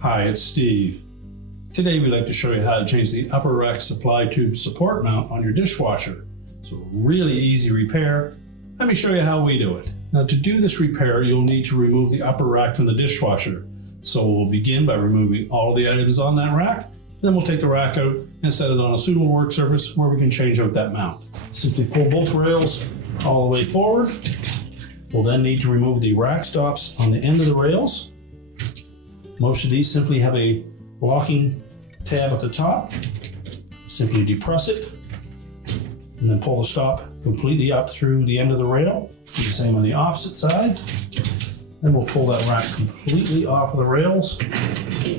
Hi, it's Steve. Today we'd like to show you how to change the upper rack supply tube support mount on your dishwasher. It's a really easy repair. Let me show you how we do it. Now, to do this repair, you'll need to remove the upper rack from the dishwasher. So we'll begin by removing all the items on that rack. Then we'll take the rack out and set it on a suitable work surface where we can change out that mount. Simply pull both rails all the way forward. We'll then need to remove the rack stops on the end of the rails. Most of these simply have a locking tab at the top. Simply depress it and then pull the stop completely up through the end of the rail. Do the same on the opposite side. Then we'll pull that rack completely off of the rails,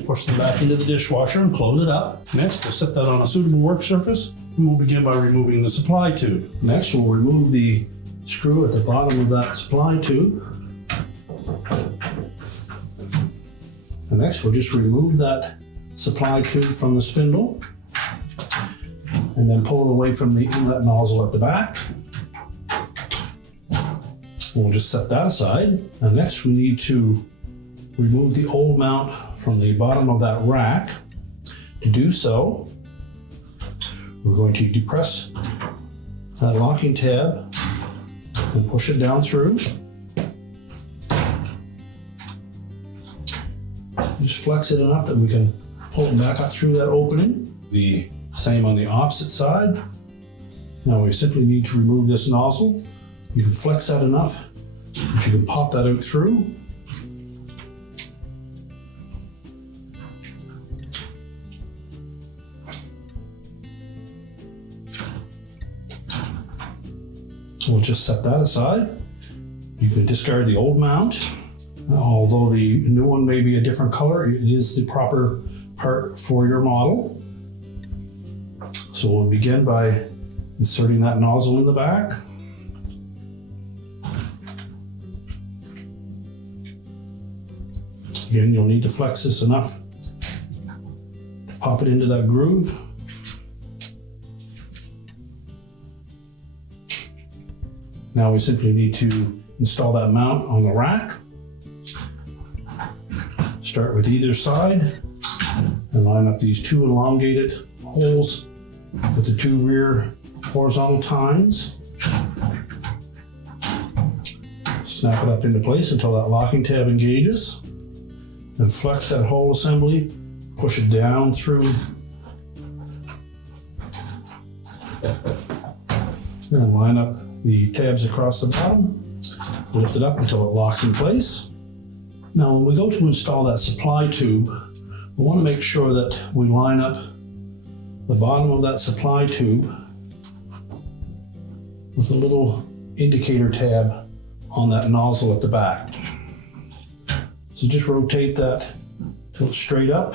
push them back into the dishwasher and close it up. Next, we'll set that on a suitable work surface and we'll begin by removing the supply tube. Next, we'll remove the screw at the bottom of that supply tube. And next, we'll just remove that supply tube from the spindle and then pull it away from the inlet nozzle at the back. We'll just set that aside. And next, we need to remove the old mount from the bottom of that rack. To do so, we're going to depress that locking tab and push it down through. Just flex it enough that we can pull it back up through that opening. The same on the opposite side. Now we simply need to remove this nozzle. You can flex that enough that you can pop that out through. We'll just set that aside. You can discard the old mount. Although the new one may be a different color, it is the proper part for your model. So we'll begin by inserting that nozzle in the back. Again, you'll need to flex this enough to pop it into that groove. Now we simply need to install that mount on the rack. Start with either side and line up these two elongated holes with the two rear horizontal tines. Snap it up into place until that locking tab engages. And flex that whole assembly, push it down through. And line up the tabs across the bottom. Lift it up until it locks in place. Now, when we go to install that supply tube, we want to make sure that we line up the bottom of that supply tube with a little indicator tab on that nozzle at the back. So just rotate that till it's straight up,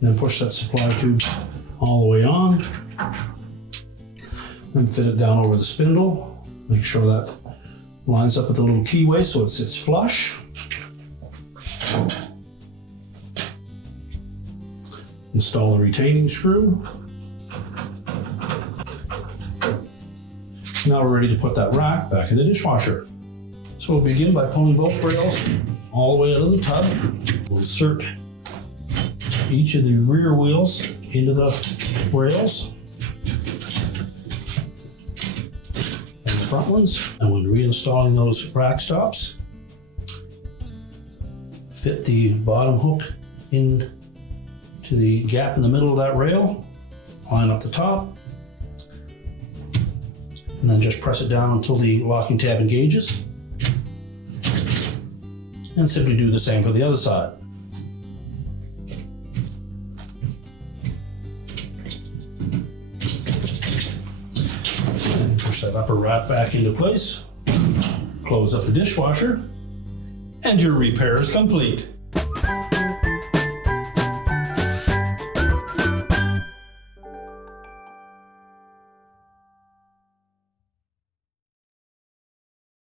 and then push that supply tube all the way on. Then fit it down over the spindle. Make sure that lines up with the little keyway so it sits flush. Install the retaining screw. Now we're ready to put that rack back in the dishwasher. So we'll begin by pulling both rails all the way out of the tub. We'll insert each of the rear wheels into the rails and the front ones. And when reinstalling those rack stops, fit the bottom hook in to the gap in the middle of that rail, line up the top, and then just press it down until the locking tab engages. And simply do the same for the other side. And push that upper rack back into place, close up the dishwasher, and your repair is complete.